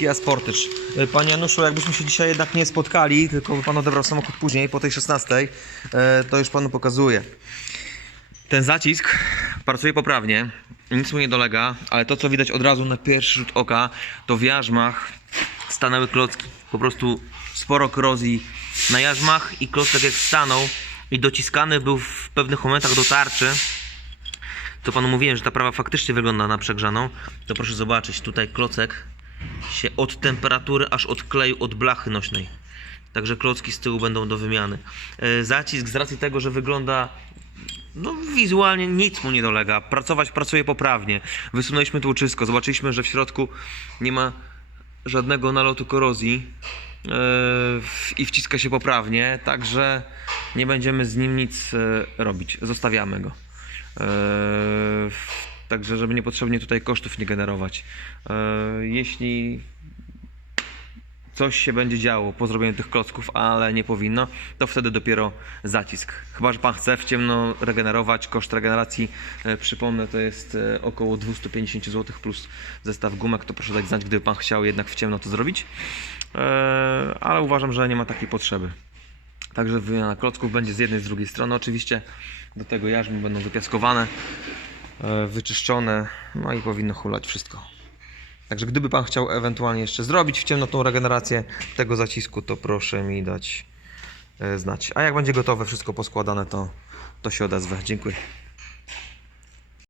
Kia Sportage. Panie Januszu, jakbyśmy się dzisiaj jednak nie spotkali, tylko Pan odebrał samochód później, po tej 16, e, to już Panu pokazuję. Ten zacisk pracuje poprawnie, nic mu nie dolega, ale to co widać od razu na pierwszy rzut oka, to w jarzmach stanęły klocki. Po prostu sporo korozji na jarzmach i klocek jak stanął i dociskany był w pewnych momentach do tarczy, to panu mówiłem, że ta prawa faktycznie wygląda na przegrzaną, to proszę zobaczyć, tutaj klocek się od temperatury aż odkleił od blachy nośnej. Także klocki z tyłu będą do wymiany. E, Zacisk z racji tego, że wygląda no wizualnie nic mu nie dolega. Pracować pracuje poprawnie. Wysunęliśmy tłuczysko, zobaczyliśmy, że w środku nie ma żadnego nalotu korozji e, i wciska się poprawnie, także nie będziemy z nim nic e, robić. Zostawiamy go. E, Także, żeby niepotrzebnie tutaj kosztów nie generować. E, Jeśli coś się będzie działo po zrobieniu tych klocków, ale nie powinno, to wtedy dopiero zacisk. Chyba, że pan chce w ciemno regenerować, koszt regeneracji, e, przypomnę, to jest e, około 250 zł plus zestaw gumek, to proszę dać znać, gdyby pan chciał jednak w ciemno to zrobić. Ale uważam, że nie ma takiej potrzeby. Także wymiana klocków będzie z jednej, z drugiej strony. Oczywiście do tego jarzmy będą wypiaskowane, wyczyszczone, no i powinno hulać wszystko. Także gdyby Pan chciał ewentualnie jeszcze zrobić w ciemno tą regenerację tego zacisku, to proszę mi dać e, znać. A jak będzie gotowe, wszystko poskładane, to, to się odezwę. Dziękuję.